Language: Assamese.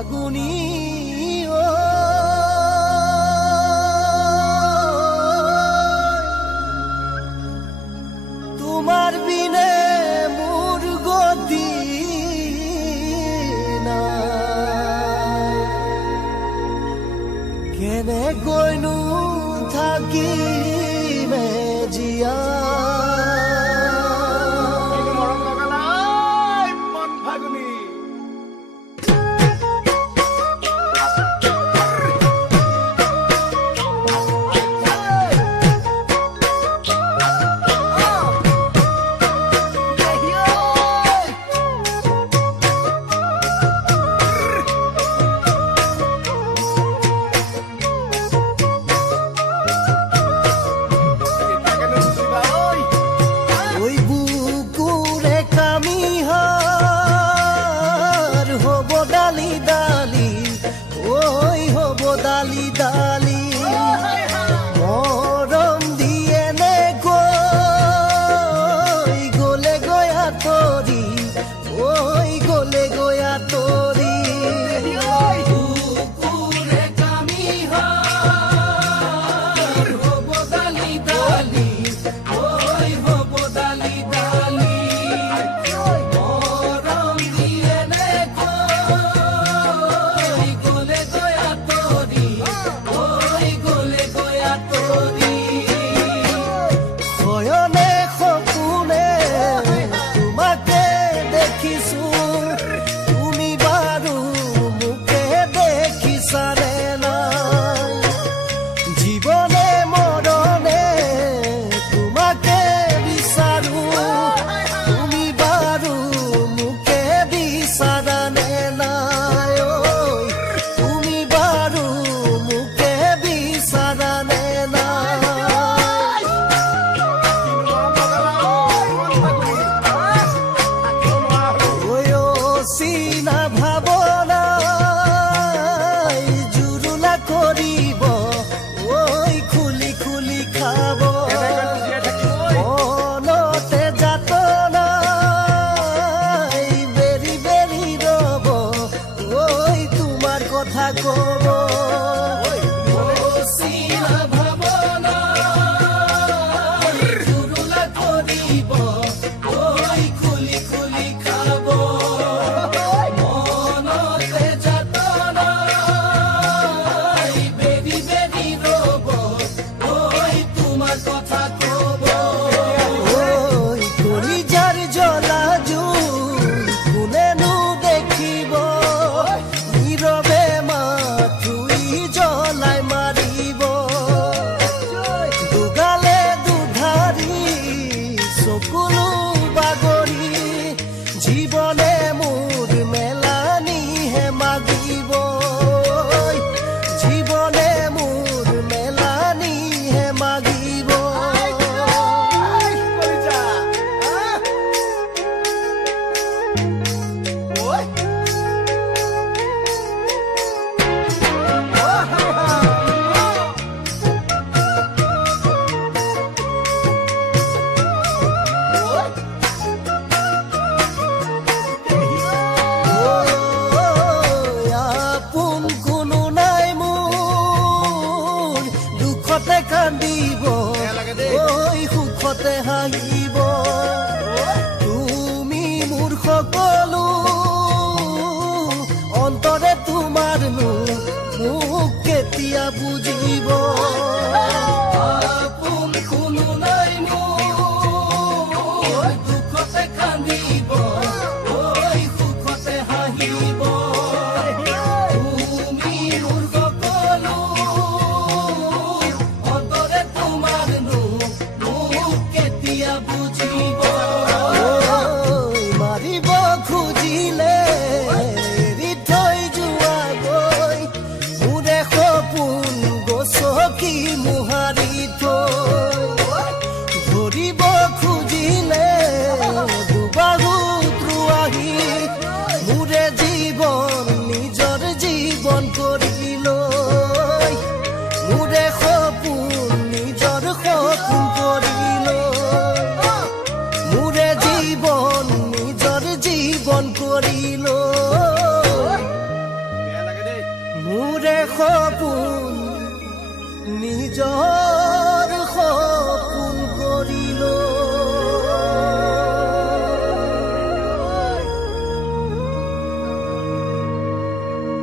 ফাগুনী তোমার বিনে মোর গতি নাই কেনে গৈনো থাকি মেজিয়া ডালি ডালি মরম দিয়ে নে গলে গয়া তরি ওই গলে গয়া তরি কুকুরে কামি হব ডালি ডালি ওই হব ডালি ডালি মরম দিয়ে নে গলে গয়া তরি শয়নে সপোনে তোমাকে দেখিছো তুমি বাৰু মোকে দেখিছানে নাই জীৱনে মৰণে তোমাকে বিচাৰো তুমি বাৰু মোকে বিচাৰানে নাই তুমি বাৰু মোকে বিচাৰানে চিনা ভাৱনাই জুৰুলা কৰিব ঐ খুলি খুলি খাব মনতে যাতনাই বেৰি বেৰি ৰব ঐ তোমাৰ কথা কব চিনা ভাৱনাই জুৰুলা কৰিব ঐ খুলি খুলি খাব জীবনে মোৰ মেলানিহে মাগিব জীবনে মোৰ মেলানিহে মাগিব কান্দিব ঐ সুখতে হাঁহিব তুমি মোৰ সকলো অন্তৰে তোমাৰ মোক কেতিয়া বুজিব আপোন কোনো নাই মোৰ দুখতে কান্দিব ঐ সুখতে হাঁহিব তুমি মোৰ সকলো মাৰিব খুজিলে এৰি থৈ যোৱা গৈ মোৰে সপোন গছকি সপোন নিজৰ